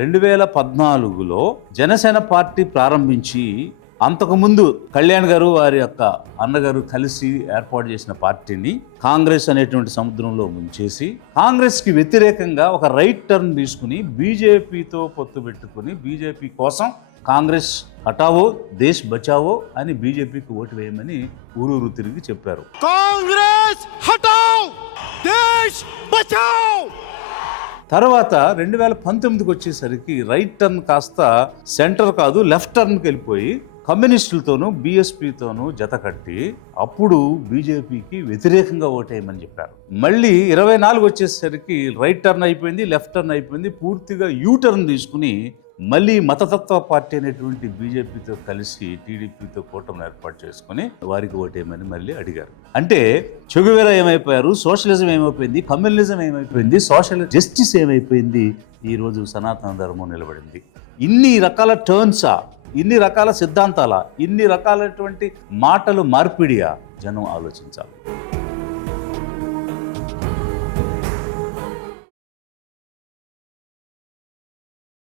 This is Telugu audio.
2014లో జనసేన పార్టీ ప్రారంభించి అంతకుముందు కళ్యాణ్ గారు వారి యొక్క అన్నగారు కలిసి ఏర్పాటు చేసిన పార్టీని కాంగ్రెస్ అనేటువంటి సముద్రంలో ముంచేసి కాంగ్రెస్కి వ్యతిరేకంగా ఒక రైట్ టర్న్ తీసుకుని బీజేపీతో పొత్తు పెట్టుకుని బీజేపీ కోసం కాంగ్రెస్ హటావో దేశ్ బచావో అని బీజేపీకి ఓటు వేయమని ఊరూరు తిరిగి చెప్పారు. కాంగ్రెస్ హటావ్ దేశ్ బచావ్. తర్వాత 2019కి వచ్చేసరికి రైట్ టర్న్ కాస్త సెంటర్ కాదు లెఫ్ట్ టర్న్కి వెళ్ళిపోయి కమ్యూనిస్టులతోనూ బీఎస్పీతోనూ జత కట్టి అప్పుడు బీజేపీకి వ్యతిరేకంగా ఓటేయమని చెప్పారు. మళ్ళీ 24 వచ్చేసరికి రైట్ టర్న్ అయిపోయింది, లెఫ్ట్ టర్న్ అయిపోయింది, పూర్తిగా యూ టర్న్ తీసుకుని మళ్ళీ మతతత్వ పార్టీ అనేటువంటి బీజేపీతో కలిసి టీడీపీతో కూటమి ఏర్పాటు చేసుకుని వారికి ఓటేయమని మళ్ళీ అడిగారు. అంటే చెగువేరా ఏమైపోయారు, సోషలిజం ఏమైపోయింది, కమ్యూనిజం ఏమైపోయింది, సోషల్ జస్టిస్ ఏమైపోయింది, ఈరోజు సనాతన ధర్మం నిలబడింది. ఇన్ని రకాల టర్న్సా, ఇన్ని రకాల సిద్ధాంతాల, ఇన్ని రకాలైనటువంటి మాటలు మార్పిడియా, జనం ఆలోచించాలి.